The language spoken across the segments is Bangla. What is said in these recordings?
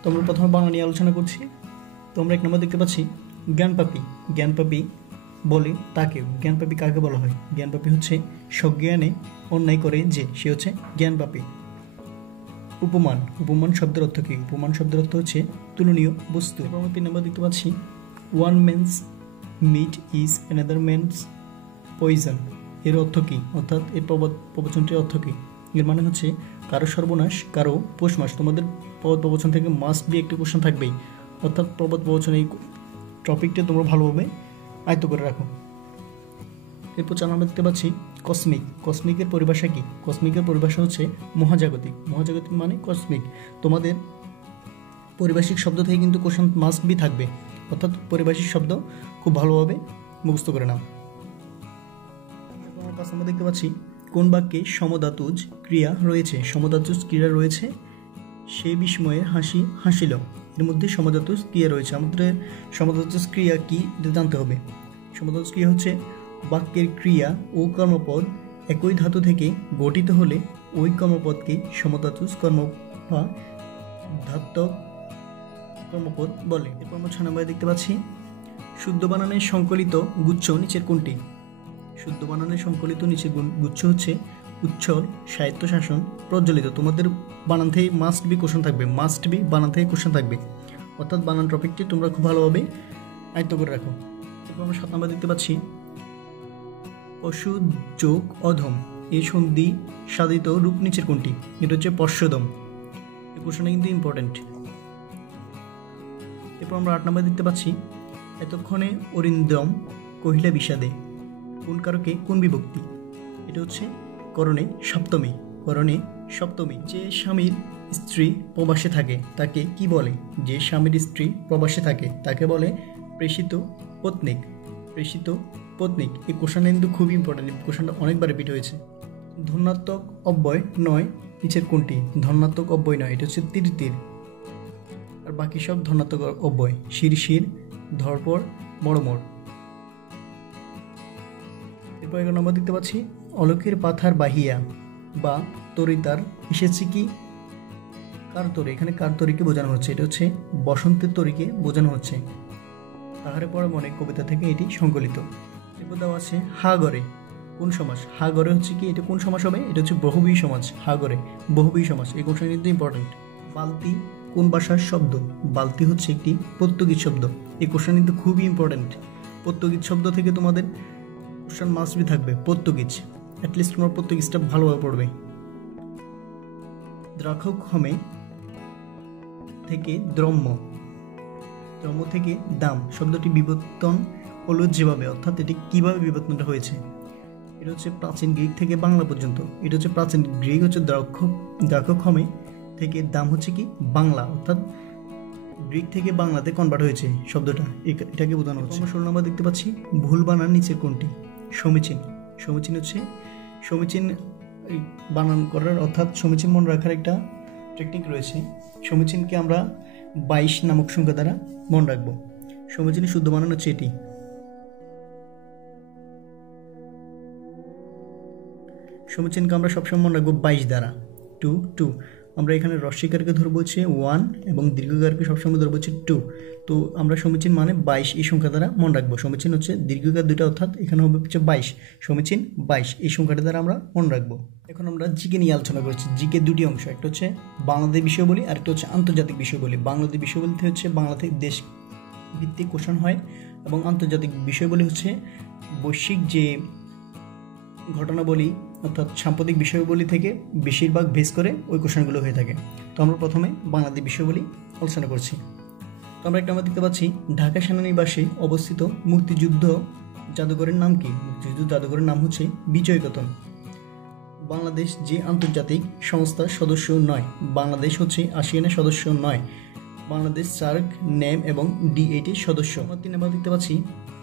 তো আমরা প্রথমে বাংলা নিয়ে আলোচনা করছি। তো আমরা 1 নম্বর দেখতে পাচ্ছি জ্ঞানপাপী। জ্ঞানপাপী বলে তাকে, জ্ঞানপাপী কাকে বলা হয়? জ্ঞানপাপী হচ্ছে সজ্ঞানে অন্যায় করে যে, সে হচ্ছে জ্ঞানপাপী। উপমান। উপমান শব্দের অর্থ কি? উপমান শব্দের অর্থ হচ্ছে তুলনীয় বস্তু। এরপর আমরা 3 নম্বর দেখতে পাচ্ছি one man's meat is another man's poison. এর অর্থ কি? অর্থাৎ এর প্রবচনটির অর্থ কি? এর মানে হচ্ছে কারো সর্বনাশ কারো পৌষ মাস। তোমাদের প্রবাদ প্রবচন থেকে মাস্ট বি একটি কোশ্চেন থাকবেই, অর্থাৎ প্রবাদ প্রবচন এই টপিকটা তোমরা ভালোভাবে আয়ত্ত করে রাখো। এরপর আমরা দেখতে পাচ্ছি কসমিক। কসমিকের পরিভাষা কি? কসমিকের পরিভাষা হচ্ছে মহাজাগতিক। মহাজাগতিক মানে কসমিক। তোমাদের পারিভাষিক শব্দ থেকে কিন্তু কোশ্চেন মাস্ট বি থাকবে, অর্থাৎ পারিভাষিক শব্দ খুব ভালোভাবে মুখস্থ করে নাও। আমরা দেখতে পাচ্ছি কোন বাক্যে সমধাতুজ ক্রিয়া রয়েছে? সমধাতুজ ক্রিয়া রয়েছে সে বিস্ময়ে হাসি হাসিল। এর মধ্যে সমধাতুজ ক্রিয়া রয়েছে। আমাদের সমধাতুজ ক্রিয়া কি এটা জানতে হবে। সমধাতুজ ক্রিয়া হচ্ছে বাক্যের ক্রিয়া ও কর্মপদ একই ধাতু থেকে গঠিত হলে ওই কর্মপদকে সমধাতুজ কর্ম বা ধাত্মক কর্মপদ বলে। এরপর আমরা 6 নম্বরে দেখতে পাচ্ছি শুদ্ধ বানানের সংকলিত গুচ্ছ নিচের কোনটি? শুদ্ধ বানানের সংকলিত নিচের গুচ্ছ হচ্ছে উচ্ছল, স্বায়ত্তশাসন, প্রজ্বলিত। তোমাদের বানান থেকে মাস্ট বি কোশ্চেন থাকবে, মাস্ট বি বানান থেকে কোশ্চেন থাকবে, অর্থাৎ বানান টপিকটি তোমরা খুব ভালোভাবে আয়ত্ত করে রাখো। এরপর আমরা 7 নম্বর দেখতে পাচ্ছি পশু যোগ অধম এই সন্ধি সাধিত রূপ নিচের কোনটি? এটা হচ্ছে পশ্চদম। এই কোশ্চেনটা কিন্তু ইম্পর্টেন্ট। এরপর আমরা 8 নম্বর দেখতে পাচ্ছি এতক্ষণে অরিন্দম কহিলা বিষাদে। কোন কারকে কোন বিভক্তি? এটা হচ্ছে করণে সপ্তমী। করণে সপ্তমী। যে স্বামীর স্ত্রী প্রবাসে থাকে তাকে কি বলে? যে স্বামীর স্ত্রী প্রবাসে থাকে তাকে বলে প্রেষিত পত্নীক। প্রেষিত পত্নীক। এই কোশ্চেনটা কিন্তু খুবই ইম্পর্টেন্ট। এই কোশ্চেনটা অনেকবার রিপিট হয়েছে। ধন্যাত্মক অব্যয় নয় নিচের কোনটি? ধন্যাত্মক অব্যয় নয়, এটা হচ্ছে তীর। আর বাকি সব ধন্যাত্মক অব্যয়। শির, ধরপর, মড়মড়। এরপর 11 নম্বর দেখতে পাচ্ছি অলোকের পাথার বাহিয়া বা তরিতার এসেছে কি? কার তরি? এখানে কার তরিকে বোঝানো হচ্ছে? এটা হচ্ছে বসন্তের তরিকে বোঝানো হচ্ছে। তাহারে পরে মনে কবিতা থেকে এটি সংকলিত। এরপর দেওয়া আছে হাগরে কোন সমাস? হাগরে হচ্ছে কি? এটা কোন সমাস হবে? এটা হচ্ছে বহুব্রীহি সমাস। হাগরে বহুব্রীহি সমাস। এই কোশ্চেন কিন্তু ইম্পর্টেন্ট। বালতি কোন ভাষার শব্দ? বালতি হচ্ছে একটি পর্তুগিজ শব্দ। এই কোশ্চেন কিন্তু খুবই ইম্পর্টেন্ট। পর্তুগিজ শব্দ থেকে তোমাদের কোশ্চেন মাস্ট বি থাকবে পর্তুগিজ। অ্যাটলিস্ট তোমরা পর্তুগিজটা ভালোভাবে পড়বে। দ্রাক্ষক্ষমে থেকে দ্রম্য, দ্রম্য থেকে দাম শব্দটি বিবর্তন হলো যেভাবে, অর্থাৎ এটি কিভাবে বিবর্তনটা হয়েছে? এটা হচ্ছে প্রাচীন গ্রিক থেকে বাংলা পর্যন্ত। এটা হচ্ছে প্রাচীন গ্রিক হচ্ছে দ্রাক্ষক্ষমে থেকে দাম হচ্ছে কি? বাংলা, অর্থাৎ গ্রিক থেকে বাংলাতে কনভার্ট হয়েছে শব্দটা, এটাকে বোঝানো হচ্ছে। আমরা 16 নম্বর দেখতে পাচ্ছি ভুল বানান নিচের কোনটি? সমীচীন। সমীচীন হচ্ছে সমীচীন বানান করার, অর্থাৎ সমীচীন মনে রাখার একটা টেকনিক রয়েছে। সমীচীনকে আমরা 22 নামক সংখ্যা দ্বারা মনে রাখবো। সমীচীনের শুদ্ধ বানান হচ্ছে এটি। সমীচীনকে আমরা সবসময় মনে রাখবো 22 দ্বারা। 2 আমরা এখানে হ্রস্বইকারকে ধরবো হচ্ছে 1 এবং দীর্ঘকারকে সবসময় ধরবো হচ্ছে 2। তো আমরা সমীচীন মানে 22 এই সংখ্যা দ্বারা মনে রাখবো। সমীচীন হচ্ছে দীর্ঘকার দুইটা, অর্থাৎ এখানে হবে হচ্ছে 22। সমীচীন 22 এই সংখ্যাটা দ্বারা আমরা মনে রাখবো। এখন আমরা জিকে নিয়ে আলোচনা করছি। জিকে দুটি অংশ, একটা হচ্ছে বাংলাদেশ বিষয়বলী আর একটা হচ্ছে আন্তর্জাতিক বিষয়বলী। বাংলাদেশ বিষয়বলীতে হচ্ছে বাংলা থেকে দেশ ভিত্তিক কোশ্চেন হয়, এবং আন্তর্জাতিক বিষয়বলী হচ্ছে বৈশ্বিক যে ঘটনাবলী অর্থাৎ সাম্প্রতিক বিষয়বলী থেকে বেশিরভাগ বেস করে ওই কোশ্চেনগুলো হয়ে থাকে। তো আমরা প্রথমে বাংলাদেশ বিষয়বলী আলোচনা করছি। তো আমরা একটা দেখতে পাচ্ছি ঢাকা সেনানিবাসে অবস্থিত মুক্তিযুদ্ধ জাদুঘরের নাম কি? মুক্তিযুদ্ধ জাদুঘরের নাম হচ্ছে বিজয়কতন। বাংলাদেশ যে আন্তর্জাতিক সংস্থার সদস্য নয়। বাংলাদেশ হচ্ছে আসিয়ানের সদস্য নয়। বাংলাদেশ সার্ক, নেম এবং D8 সদস্য। আমরা 3 নম্বর দেখতে পাচ্ছি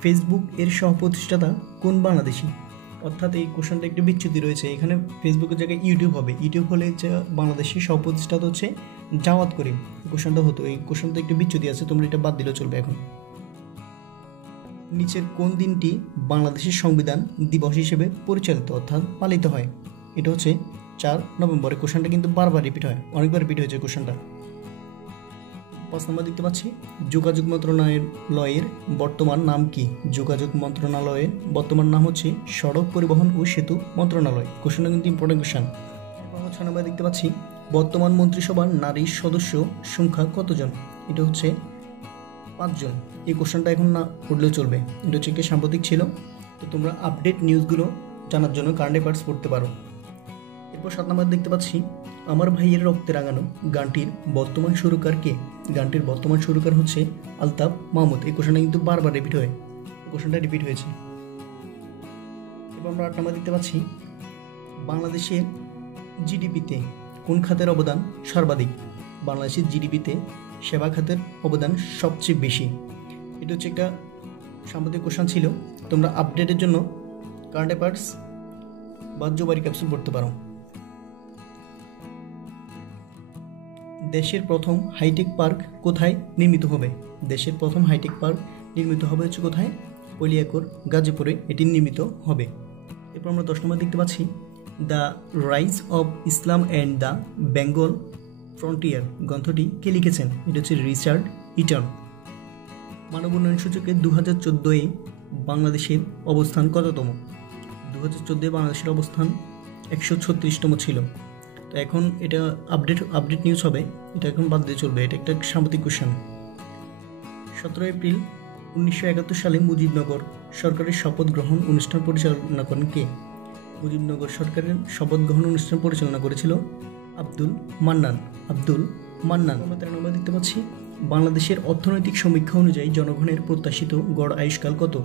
ফেসবুক এর সহ-প্রতিষ্ঠাতা কোন বাংলাদেশি? অর্থাৎ এই কোশ্চেনটা একটু বিচ্যুতি রয়েছে। এখানে ফেসবুকের জায়গায় ইউটিউব হবে। ইউটিউব হলে যে বাংলাদেশের সহ-প্রতিষ্ঠাতা হচ্ছে জাওয়াত করিম। এই কোশ্চেনটা হতো, এই কোশ্চেনটা একটু বিচ্যুতি আছে, তোমরা এটা বাদ দিলেও চলবে। এখন নিচের কোন দিনটি বাংলাদেশের সংবিধান দিবস হিসেবে পরিচালিত অর্থাৎ পালিত হয়? এটা হচ্ছে 4 নভেম্বর। এই কোশ্চেনটা কিন্তু বারবার রিপিট হয়, অনেকবার রিপিট হয়েছে কোশ্চেনটা। 5 নম্বর দেখতে পাচ্ছি যোগাযোগ মন্ত্রণালয়ের বর্তমান নাম কি? যোগাযোগ মন্ত্রণালয়ের বর্তমান নাম হচ্ছে সড়ক পরিবহন ও সেতু মন্ত্রণালয়। কোশ্চেনটা কিন্তু ইম্পর্টেন্ট কোশ্চেন। এরপর 6 নম্বর দেখতে পাচ্ছি বর্তমান মন্ত্রিসভার নারী সদস্য সংখ্যা কতজন? এটা হচ্ছে 5 জন। এই কোশ্চেনটা এখন না পড়লেও চলবে, এটা হচ্ছে কি সাম্প্রতিক ছিল। তো তোমরা আপডেট নিউজগুলো জানার জন্য কারেন্ট অ্যাফেয়ার্স পড়তে পারো। এরপর 7 নম্বর দেখতে পাচ্ছি আমার ভাইয়ের রক্তে রাঙানো গানটির বর্তমান সুরকার কে? গানটির বর্তমান সুরকার হচ্ছে আলতাফ মাহমুদ। এই কোশ্চেনটা কিন্তু বারবার রিপিট হয়, কোশ্চেনটা রিপিট হয়েছে। এরপর আমরা 8 নম্বর দেখতে পাচ্ছি বাংলাদেশের জিডিপিতে কোন খাতের অবদান সর্বাধিক? বাংলাদেশের জিডিপিতে সেবা খাতের অবদান সবচেয়ে বেশি। এটা হচ্ছে একটা সাম্প্রতিক কোশ্চেন ছিল। তোমরা আপডেটের জন্য কারেন্ট অ্যাফেয়ার্স বা জোবারি ক্যাপসুল পড়তে পারো। দেশের প্রথম হাইটেক পার্ক কোথায় নির্মিত হবে? দেশের প্রথম হাইটেক পার্ক নির্মিত হবে হচ্ছে কোথায়? কলিয়াকৈর গাজীপুরে এটি নির্মিত হবে। এরপর আমরা 10 নম্বর দেখতে পাচ্ছি the rise of Islam and the Bengal frontier গ্রন্থটি কে লিখেছেন? এটা হচ্ছে রিচার্ড ইটন। মানব উন্নয়ন সূচকে 2014-এ বাংলাদেশের অবস্থান কততম? 2014-এ বাংলাদেশের অবস্থান 136তম ছিল। তো এখন এটা আপডেট নিউজ হবে, এটা এখন বাদ দিয়ে চলবে, এটা একটা সাম্প্রতিক কোশ্চেন। 17 এপ্রিল 1971 সালে মুজিবনগর সরকারের শপথ গ্রহণ অনুষ্ঠান পরিচালনা করেন কে? মুজিবনগর সরকারের শপথ গ্রহণ অনুষ্ঠান পরিচালনা করেছিল আব্দুল মান্নান। আমরা 13 নম্বর দেখতে পাচ্ছি বাংলাদেশের অর্থনৈতিক সমীক্ষা অনুযায়ী জনগণের প্রত্যাশিত গড় আয়ুষ্কাল কত?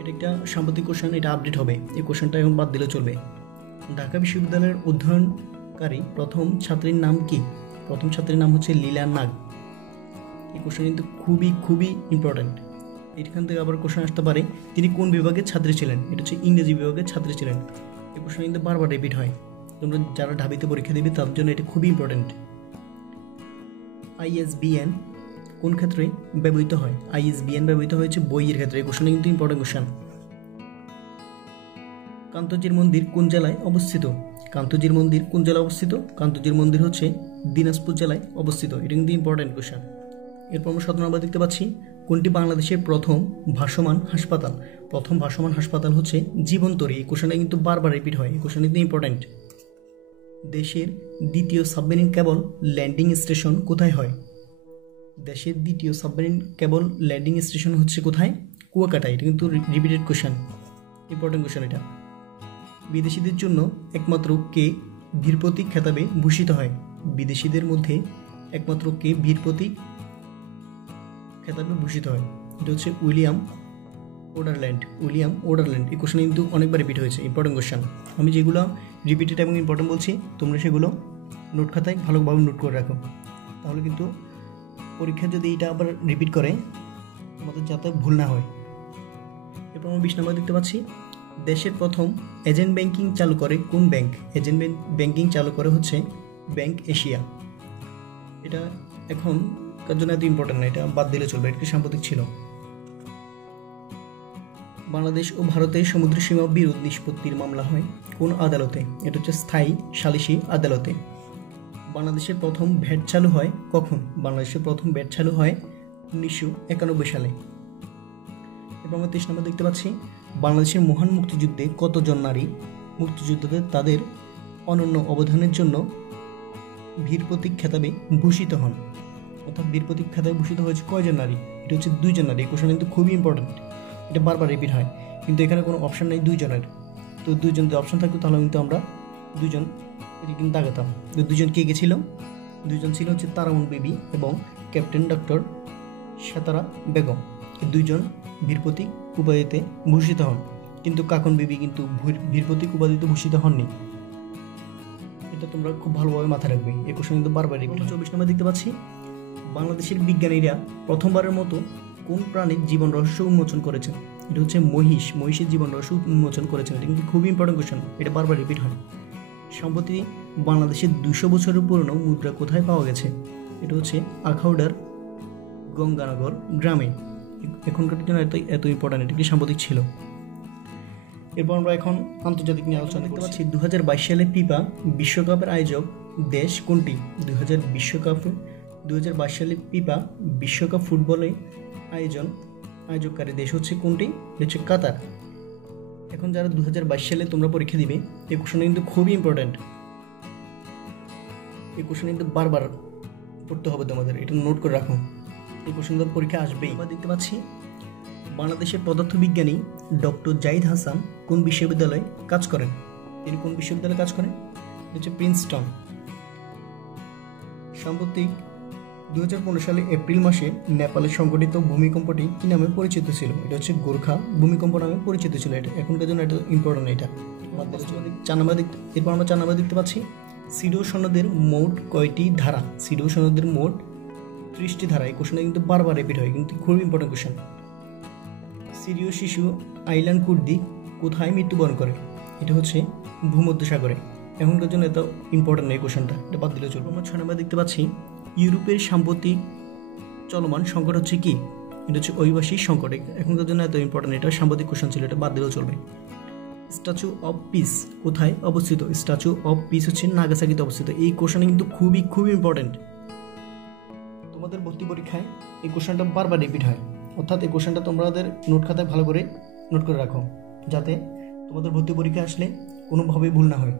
এটা একটা সাম্প্রতিক কোশ্চেন, এটা আপডেট হবে, এই কোশ্চেনটা এখন বাদ দিলে চলবে। ঢাকা বিশ্ববিদ্যালয়ের অধ্যয়নকারী প্রথম ছাত্রীর নাম কি? প্রথম ছাত্রীর নাম হচ্ছে লীলা নাগ। এই কোশ্চেন কিন্তু খুবই ইম্পর্ট্যান্ট। এখান থেকে আবার কোশ্চেন আসতে পারে তিনি কোন বিভাগের ছাত্রী ছিলেন? এটা হচ্ছে ইংরেজি বিভাগের ছাত্রী ছিলেন। এই কোশ্চেন কিন্তু বারবার রিপিট হয়, তোমরা যারা ঢাবিতে পরীক্ষা দেবে তার জন্য এটা খুবই ইম্পর্ট্যান্ট। ISBN কোন ক্ষেত্রে ব্যবহৃত হয়? ISBN ব্যবহৃত হয়েছে বইয়ের ক্ষেত্রে। এই কোশ্চেনটা কিন্তু ইম্পর্ট্যান্ট কোশ্চেন। কান্তজির মন্দির কোন জেলায় অবস্থিত? কান্তজির মন্দির কোন জেলায় অবস্থিত? কান্তজির মন্দির হচ্ছে দিনাজপুর জেলায় অবস্থিত। এটা কিন্তু ইম্পর্ট্যান্ট কোশ্চেন। এরপর আমরা 17 নম্বর দেখতে পাচ্ছি কোনটি বাংলাদেশের প্রথম ভাসমান হাসপাতাল? প্রথম ভাসমান হাসপাতাল হচ্ছে জীবনতরী। এই কোশ্চেনটা কিন্তু বারবার রিপিট হয়, এই কোশ্চেন কিন্তু ইম্পর্ট্যান্ট। দেশের দ্বিতীয় সাবমেরিন কেবল ল্যান্ডিং স্টেশন কোথায় হয়? দেশের দ্বিতীয় সাবমেরিন কেবল ল্যান্ডিং স্টেশন হচ্ছে কোথায়? কুয়াকাটা। এটা কিন্তু রিপিটেড কোশ্চেন, ইম্পর্টেন্ট কোশ্চেন এটা। বিদেশিদের জন্য একমাত্র কে বীর প্রতীক খেতাবে ভূষিত হয়? বিদেশিদের মধ্যে একমাত্র কে বীর প্রতীক খেতাবে ভূষিত হয়? এটা হচ্ছে উইলিয়াম ওডারল্যান্ড। এই কোশ্চেন কিন্তু অনেকবার রিপিট হয়েছে, ইম্পর্টেন্ট কোশ্চেন। আমি যেগুলো রিপিটেড এবং ইম্পর্টেন্ট বলছি তোমরা সেগুলো নোট খাতায় ভালোভাবে নোট করে রাখো, তাহলে কিন্তু পরীক্ষা যদি এটা আবার রিপিট করে আমাদের যাতে ভুল না হয়। এরপর আমরা 20 নম্বর দেখতে পাচ্ছি দেশের প্রথম এজেন্ট ব্যাংকিং চালু করে কোন ব্যাংক? এজেন্ট ব্যাংকিং চালু করে হচ্ছে ব্যাংক এশিয়া। এটা এখন কার জন্য এত ইম্পর্টেন্ট না, এটা বাদ দিলে চলবে, এটা সাম্প্রতিক ছিল। বাংলাদেশ ও ভারতের সমুদ্র সীমা বিরোধ নিষ্পত্তির মামলা হয় কোন আদালতে? এটা হচ্ছে স্থায়ী সালিসি আদালতে। বাংলাদেশের প্রথম ভ্যাট চালু হয় কখন? বাংলাদেশের প্রথম ভ্যাট চালু হয় 1991 সালে। এরপর আমরা 23 নম্বর দেখতে পাচ্ছি বাংলাদেশের মহান মুক্তিযুদ্ধে কতজন নারী মুক্তিযোদ্ধাদের তাদের অনন্য অবদানের জন্য বীর প্রতীক খেতাবে ভূষিত হন? অর্থাৎ বীর প্রতীক খেতাবে ভূষিত হয়েছে কয়জন নারী? এটা হচ্ছে 2 জন নারী। এই কোশ্চেন কিন্তু খুবই ইম্পর্টেন্ট, এটা বারবার রিপিট হয়, কিন্তু এখানে কোনো অপশন নেই 2 জনের। তো 2 জন যদি অপশন থাকতো তাহলে কিন্তু আমরা 2 জন এটি কিন্তু দাগাতাম। তো 2 জন কে ছিল? 2 জন ছিল হচ্ছে তারামন বিবি এবং ক্যাপ্টেন ডক্টর সেতারা বেগম। এই 2 জন বীর প্রতীক উপাধিতে ভূষিত হন, কিন্তু কাকন বিবি কিন্তু বীর প্রতীক উপাধিতে ভূষিত হননি। এটা তোমরা খুব ভালোভাবে মাথায় রাখবে, এই কোশ্চেন কিন্তু বারবার রিপিট। 24 নম্বর দেখতে পাচ্ছি বাংলাদেশের বিজ্ঞানীরা প্রথমবারের মতো কোন প্রাণীর জীবন রহস্য উন্মোচন করেছেন? এটা হচ্ছে মহিষের জীবন রহস্য উন্মোচন করেছেন। এটা কিন্তু খুবই ইম্পর্টেন্ট কোশ্চেন, এটা বারবার রিপিট হয়। সম্প্রতি বাংলাদেশের 200 বছরের পুরনো মুদ্রা কোথায় পাওয়া গেছে? এটা হচ্ছে আখাউড়ার গঙ্গানগর গ্রামে। এখনকার জন্য এত ইম্পর্টেন্ট, এটা কি সাম্প্রতিক ছিল। এরপর আমরা এখন আন্তর্জাতিক নিয়ে আলোচনা দেখতে পাচ্ছি 2022 সালে ফিফা বিশ্বকাপের আয়োজক দেশ কোনটি? 2022 2022 সালে ফিফা বিশ্বকাপ ফুটবলে আয়োজককারী দেশ হচ্ছে কোনটি? এটা হচ্ছে কাতার। এখন যারা 2022 সালে তোমরা পরীক্ষা দিবে, এই কোশ্চেনটা কিন্তু খুবই ইম্পর্ট্যান্ট। এই কোশ্চেন কিন্তু বারবার পড়তে হবে তোমাদের, এটা নোট করে রাখো। এই কোশ্চেনটা পরীক্ষা আসবেই। আমরা দেখতে পাচ্ছি বাংলাদেশের পদার্থবিজ্ঞানী ডক্টর জাহিদ হাসান কোন বিশ্ববিদ্যালয়ে কাজ করেন? তিনি কোন বিশ্ববিদ্যালয়ে কাজ করেন? এটা হচ্ছে প্রিন্সটন। সাম্প্রতিক 2015 সালে এপ্রিল মাসে নেপালে সংঘটিত ভূমিকম্পটি কি নামে পরিচিত ছিল? এটা হচ্ছে গোর্খা ভূমিকম্প নামে পরিচিত ছিল। এটা এখনকার জন্য এটা ইম্পর্টেন্ট। এটা এরপর আমরা 4 নম্বর দেখতে পাচ্ছি সিডও সনদের মোট কয়টি ধারা? সিডও সনদের মোট 30টি ধারা। এই কোশ্চেনটা কিন্তু বারবার রিপিট হয়, কিন্তু খুবই ইম্পর্টেন্ট কোশ্চেন। সিরীয় শিশু আইলান কুর্দি কোথায় মৃত্যুবরণ করে? এটা হচ্ছে ভূমধ্যসাগরে। এখনকার জন্য এত ইম্পর্টেন্ট এই কোশ্চেনটা, এটা বাদ দিলে চলবে। আমরা 6 নম্বর দেখতে পাচ্ছি ইউরোপের সাম্প্রতিক চলমান সংকট হচ্ছে কি? এটা হচ্ছে অভিবাসী সংকট। এখনকার জন্য এত ইম্পর্টেন্ট, এটা সাম্প্রতিক কোশ্চেন ছিল, এটা বাদ দিলেও চলবে। স্ট্যাচু অফ পিস কোথায় অবস্থিত? স্ট্যাচু অফ পিস হচ্ছে নাগাসাকিতে অবস্থিত। এই কোশ্চেন কিন্তু খুবই ইম্পর্টেন্ট। তোমাদের ভর্তি পরীক্ষায় এই কোশ্চেনটা বারবার রিপিট হয়, অর্থাৎ এই কোশ্চেনটা তোমাদের নোট খাতায় ভালো করে নোট করে রাখো, যাতে তোমাদের ভর্তি পরীক্ষা আসলে কোনোভাবেই ভুল না হয়,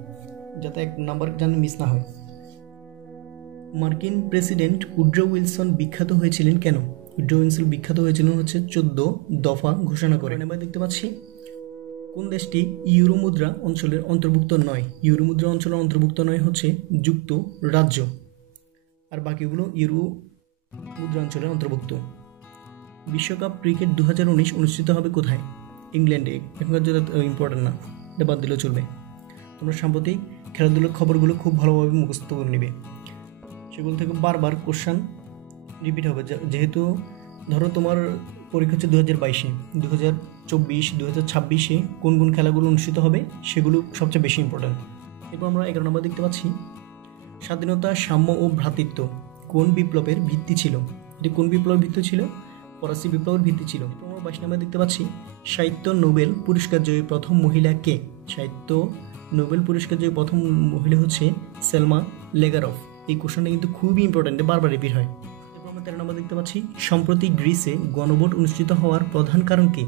যাতে 1 নাম্বার যেন মিস না হয়। মার্কিন প্রেসিডেন্ট উড্রো উইলসন বিখ্যাত হয়েছিলেন কেন? উড্রো উইলসন বিখ্যাত হয়েছিলেন হচ্ছে 14 দফা ঘোষণা করে। এবার দেখতে পাচ্ছি কোন দেশটি ইউরো মুদ্রা অঞ্চলের অন্তর্ভুক্ত নয়? ইউরো মুদ্রা অঞ্চলের অন্তর্ভুক্ত নয় হচ্ছে যুক্তরাজ্য, আর বাকিগুলো ইউরো মুদ্রা অঞ্চলের অন্তর্ভুক্ত। বিশ্বকাপ ক্রিকেট 2019 অনুষ্ঠিত হবে কোথায়? ইংল্যান্ডে। এখনকার জন্য ইম্পর্টেন্ট না, এটা বাদ দিলেও চলবে। তোমরা সাম্প্রতিক খেলাধুলার খবরগুলো খুব ভালোভাবে মুখস্থ করে নেবে, সেগুলো থেকে বারবার কোশ্চেন রিপিট হবে। যেহেতু ধরো তোমার পরীক্ষা হচ্ছে 2022-এ, 2024, 2026-এ কোন কোন খেলাগুলো অনুষ্ঠিত হবে সেগুলো সবচেয়ে বেশি ইম্পর্টেন্ট। এরপর আমরা 11 নম্বর দেখতে পাচ্ছি স্বাধীনতা, সাম্য ও ভ্রাতৃত্ব কোন বিপ্লবের ভিত্তি ছিল? এটি কোন বিপ্লবের ভিত্তি ছিল? ফরাসি বিপ্লবের ভিত্তি ছিল। 22 নম্বর দেখতে পাচ্ছি সাহিত্য নোবেল পুরস্কার জয়ী প্রথম মহিলা কে? সাহিত্য নোবেল পুরস্কার জয়ী প্রথম মহিলা হচ্ছে সেলমা লেগারফ। এই কোশ্চেনটা কিন্তু খুবই ইম্পর্টেন্ট, বারবার রিপিট হয়। এরপর আমরা 13 নম্বর দেখতে পাচ্ছি সম্প্রতি গ্রিসে গণভোট অনুষ্ঠিত হওয়ার প্রধান কারণ কি?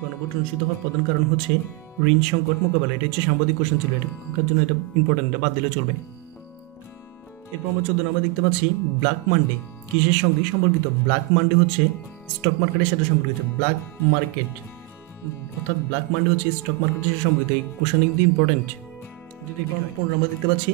গণভোট অনুষ্ঠিত হওয়ার প্রধান কারণ হচ্ছে ঋণ সংকট মোকাবেলা। এটা হচ্ছে সাম্প্রতিক কোশ্চেন ছিল, এটার জন্য এটা ইম্পর্টেন্ট, এটা বাদ দিলে চলবে। এরপর আমরা 14 নম্বর দেখতে পাচ্ছি ব্ল্যাক মানডে কিসের সঙ্গে সম্পর্কিত? ব্ল্যাক মানডে হচ্ছে স্টক মার্কেটের সাথে সম্পর্কিত। ব্ল্যাক মার্কেট অর্থাৎ ব্ল্যাক মানডে হচ্ছে স্টক মার্কেটের সাথে সম্পর্কিত। এই কোশ্চেন কিন্তু ইম্পর্টেন্ট। 15 নম্বর দেখতে পাচ্ছি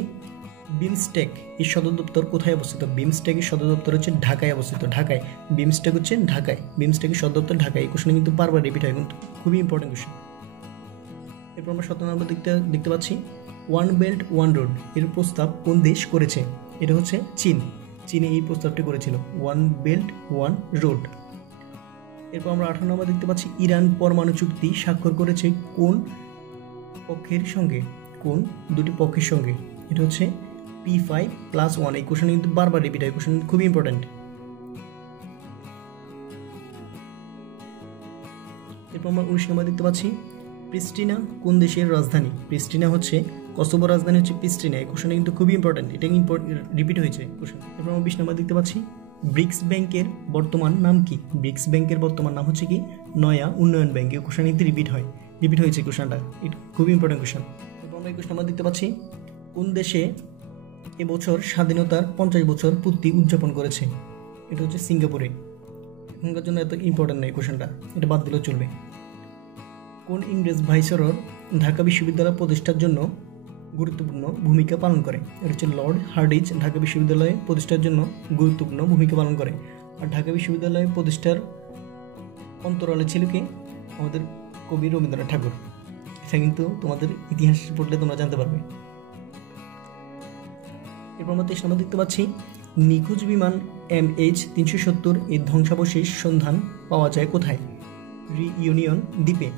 বিমস্টেক এর সদর দপ্তর কোথায় অবস্থিত? বিমস্টেকের সদর দপ্তর হচ্ছে ঢাকায় অবস্থিত। ঢাকায়। বিমস্টেক হচ্ছে ঢাকায়, বিমস্টেকের সদর দপ্তর ঢাকায়। এই কোশ্চেন কিন্তু বারবার রিপিট হয়, কিন্তু খুবই ইম্পর্টেন্ট কোশ্চেন। এরপর আমরা 17 নম্বর দেখতে পাচ্ছি ওয়ান বেল্ট ওয়ান রোড এর প্রস্তাব কোন দেশ করেছে? এটা হচ্ছে চীন। চীনে এই প্রস্তাবটি করেছিল, ওয়ান বেল্ট ওয়ান রোড। এরপর আমরা 18 নম্বর দেখতে পাচ্ছি ইরান পরমাণু চুক্তি স্বাক্ষর করেছে কোন পক্ষের সঙ্গে? কোন দুটি পক্ষের সঙ্গে? এটা হচ্ছে P5+1। এই কোশ্চেন কিন্তু বারবার রিপিট হয়, কোশ্চেন খুবই ইম্পর্টেন্ট। এরপর আমরা 19 নম্বর দেখতে পাচ্ছি প্রিস্টিনা কোন দেশের রাজধানী? প্রিস্টিনা হচ্ছে কসোভোর রাজধানী হচ্ছে প্রিস্টিনা। এই কোশ্চেনটা কিন্তু খুবই ইম্পর্টেন্ট, এটা রিপিট হয়েছে কোশ্চেন। এরপর আমরা 20 নম্বর দেখতে পাচ্ছি ব্রিক্স ব্যাংকের বর্তমান নাম কি? ব্রিক্স ব্যাংকের বর্তমান নাম হচ্ছে কি? নয়া উন্নয়ন ব্যাংক। এই কোশ্চেন কিন্তু রিপিট হয়েছে কোশ্চেনটা, এটা খুবই ইম্পর্টেন্ট কোশ্চেন। এরপর আমরা 21 নম্বর দেখতে পাচ্ছি কোন দেশে এবছর স্বাধীনতার 50 বছর পূর্তি উদযাপন করেছে? এটা হচ্ছে সিঙ্গাপুরে। এখনকার জন্য এত ইম্পর্টেন্ট নয় কোশ্চেনটা, এটা বাদ দিলেও চলবে। কোন ইংরেজ ভাইসরয় ঢাকা বিশ্ববিদ্যালয় প্রতিষ্ঠার জন্য গুরুত্বপূর্ণ ভূমিকা পালন করে? এটা হচ্ছে লর্ড হার্ডিঞ্জ ঢাকা বিশ্ববিদ্যালয় প্রতিষ্ঠার জন্য গুরুত্বপূর্ণ ভূমিকা পালন করে। আর ঢাকা বিশ্ববিদ্যালয় প্রতিষ্ঠার অন্তরালে ছিল কি? আমাদের কবি রবীন্দ্রনাথ ঠাকুর। এটা কিন্তু তোমাদের ইতিহাস পড়লে তোমরা জানতে পারবে। এরপর আমরা 23 নম্বর দেখতে পাচ্ছি নিখোঁজ বিমান MH370 এর ধ্বংসাবশেষ সন্ধান পাওয়া যায় কোথায়? রিইউনিয়ন দ্বীপে।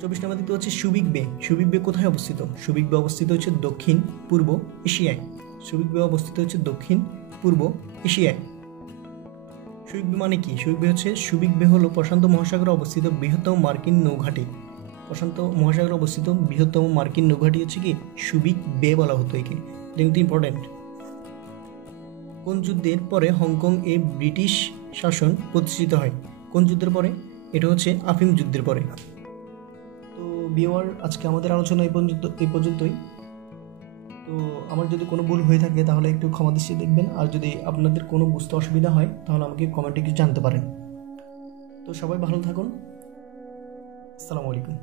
24 নম্বর দেখতে পাচ্ছি সুবিক বে। সুবিক বে কোথায় অবস্থিত? সুবিক বে অবস্থিত হচ্ছে দক্ষিণ পূর্ব এশিয়ায়। সুবিক বে অবস্থিত হচ্ছে দক্ষিণ পূর্ব এশিয়ায়। সুবিক বে মানে কি? সুবিক বে হলো প্রশান্ত মহাসাগরে অবস্থিত বৃহত্তম মার্কিন নৌঘাঁটি। প্রশান্ত মহাসাগরে অবস্থিত বৃহত্তম মার্কিন নৌঘাঁটি হচ্ছে কি? সুবিক বে বলা হতো একে। এটা কিন্তু ইম্পর্টেন্ট। কোন যুদ্ধের পরে হংকং এ ব্রিটিশ শাসন প্রতিষ্ঠিত হয়? কোন যুদ্ধের পরে? এটা হচ্ছে আফিম যুদ্ধের পরে। তো ভিউয়ার, আজকে আমাদের আলোচনা এই পর্যন্তই। তো আমার যদি কোনো ভুল হয়ে থাকে তাহলে একটু ক্ষমা দৃষ্টিতে দেখবেন, আর যদি আপনাদের কোনো বুঝতে অসুবিধা হয় তাহলে আমাকে কমেন্টে কিছু জানতে পারেন। তো সবাই ভালো থাকুন। আসসালামু আলাইকুম।